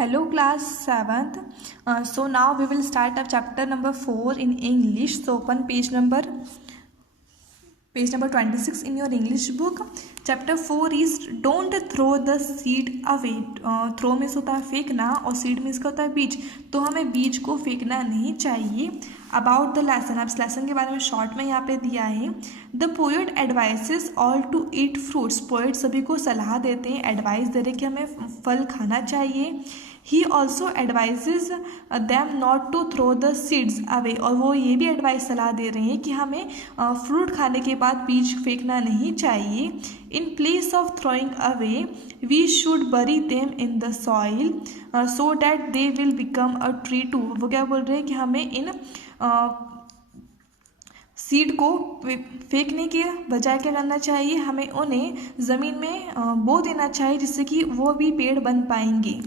Hello class 7th. So now we will start our chapter number 4 in English. So open page number 26 in your English book. Chapter 4 is don't throw the seed away. Throw means होता है फेंकना और seed means का होता है बीज. तो हमें बीज को फेंकना नहीं चाहिए. अबाउट द लेसन, अब इस लेसन के बारे में शॉर्ट में यहाँ पे दिया है. The poet advises all to eat fruits. Poet सभी को सलाह देते हैं, एडवाइस दे रहे कि हमें फल खाना चाहिए. He also advises them not to throw the seeds away, और वो ये भी एडवाइस सलाह दे रहे हैं कि हमें फ्रूट खाने के बाद बीज फेंकना नहीं चाहिए. In place of throwing away we should bury them in the soil so that they will become a tree too. वो क्या बोल रहे हैं कि हमें इन सीड को फेंकने के बजाय क्या करना चाहिए, हमें उन्हें ज़मीन में बो देना चाहिए जिससे कि वो भी पेड़ बन पाएंगे.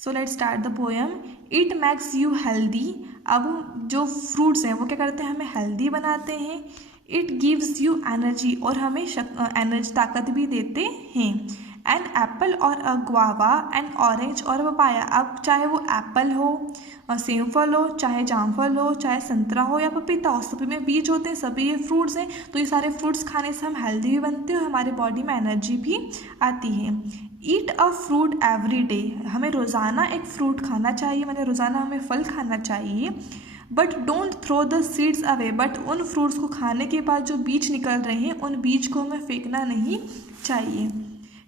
So let's start the poem. It max you healthy. अब जो फ्रूट्स हैं वो क्या करते हैं, हमें हेल्दी बनाते हैं. इट गिव्स यू एनर्जी, और हमें एनर्जी ताकत भी देते हैं. एन एप्पल और अ ग्वावा, एन ऑरेंज और पपाया. अब चाहे वो एप्पल हो, सेब फल हो, चाहे जामफल हो, चाहे संतरा हो या पपीता हो, सभी में बीज होते हैं, सभी ये फ्रूट्स हैं. तो ये सारे फ्रूट्स खाने से हम हेल्दी भी बनते हैं और हमारे बॉडी में एनर्जी भी आती है. ईट अ फ्रूट एवरी डे. हमें रोज़ाना एक फ्रूट खाना चाहिए, मतलब रोज़ाना हमें फल खाना चाहिए. But don't throw the seeds away. But उन फ्रूट्स को खाने के बाद जो बीज निकल रहे हैं उन बीज को हमें फेंकना नहीं चाहिए.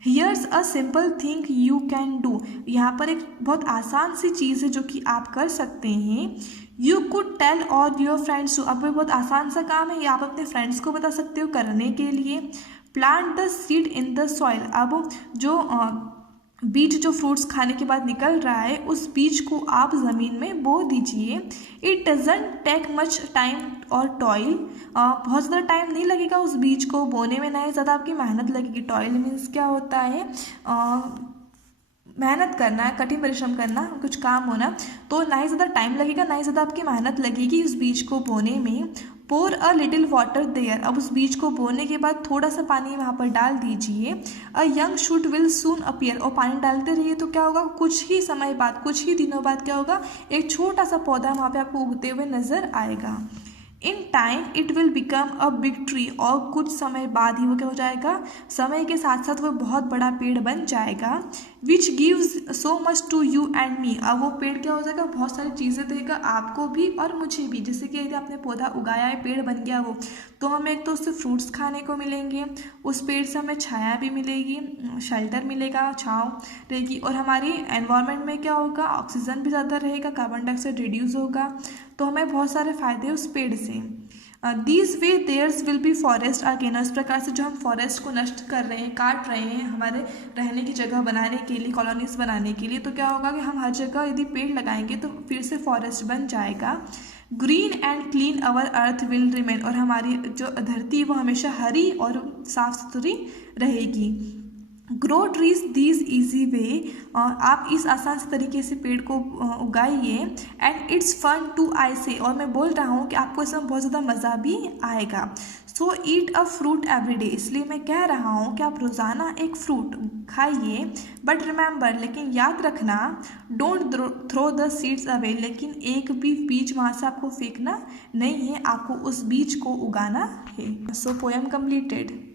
Here's a simple thing you can do. यहाँ पर एक बहुत आसान सी चीज़ है जो कि आप कर सकते हैं. You could tell all your friends too. अब बहुत आसान सा काम है, ये आप अपने फ्रेंड्स को बता सकते हो करने के लिए. Plant the seed in the soil. अब जो बीज जो फ्रूट्स खाने के बाद निकल रहा है उस बीज को आप ज़मीन में बो दीजिए. It doesn't take much time or toil. बहुत ज़्यादा टाइम नहीं लगेगा उस बीज को बोने में, ना ही ज़्यादा आपकी मेहनत लगेगी. टॉयल मीन्स क्या होता है, मेहनत करना, कठिन परिश्रम करना, कुछ काम होना. तो ना ही ज़्यादा टाइम लगेगा, ना ही ज़्यादा आपकी मेहनत लगेगी उस बीज को बोने में. पोर अ लिटिल वाटर देयर. अब उस बीज को बोने के बाद थोड़ा सा पानी वहाँ पर डाल दीजिए. A young shoot will soon appear. और पानी डालते रहिए तो क्या होगा, कुछ ही समय बाद, कुछ ही दिनों बाद क्या होगा, एक छोटा सा पौधा वहाँ पे आपको उगते हुए नजर आएगा. In time it will become a big tree. और कुछ समय बाद ही वो क्या हो जाएगा, समय के साथ साथ वो बहुत बड़ा पेड़ बन जाएगा. Which gives so much to you and me. अब वो पेड़ क्या हो जाएगा, बहुत सारी चीज़ें देगा आपको भी और मुझे भी. जैसे कि यदि आपने पौधा उगाया है, पेड़ बन गया वो, तो हमें एक तो उससे फ्रूट्स खाने को मिलेंगे, उस पेड़ से हमें छाया भी मिलेगी, शेल्टर मिलेगा, छाँव रहेगी, और हमारी एनवायरनमेंट में क्या होगा, ऑक्सीजन भी ज़्यादा रहेगा, कार्बन डाइऑक्साइड रिड्यूस होगा. तो हमें बहुत सारे फायदे उस पेड़ से. This way there's will be forest again. इस प्रकार से जो हम फॉरेस्ट को नष्ट कर रहे हैं, काट रहे हैं हमारे रहने की जगह बनाने के लिए, कॉलोनीज बनाने के लिए, तो क्या होगा कि हम हर जगह यदि पेड़ लगाएंगे तो फिर से फॉरेस्ट बन जाएगा. Green and clean our earth will remain. और हमारी जो धरती है वो हमेशा हरी और साफ सुथरी रहेगी. Grow trees this easy way. आप इस आसान से तरीके से पेड़ को उगाइए. एंड इट्स फन टू आई से. और मैं बोल रहा हूँ कि आपको इसमें बहुत ज़्यादा मज़ा भी आएगा. सो ईट अ फ्रूट एवरी डे. इसलिए मैं कह रहा हूँ कि आप रोज़ाना एक फ्रूट खाइए. बट रिमेंबर, लेकिन याद रखना, don't throw the seeds away. लेकिन एक भी बीज वहाँ से आपको फेंकना नहीं है, आपको उस बीज को उगाना है. सो पोएम कंप्लीटेड.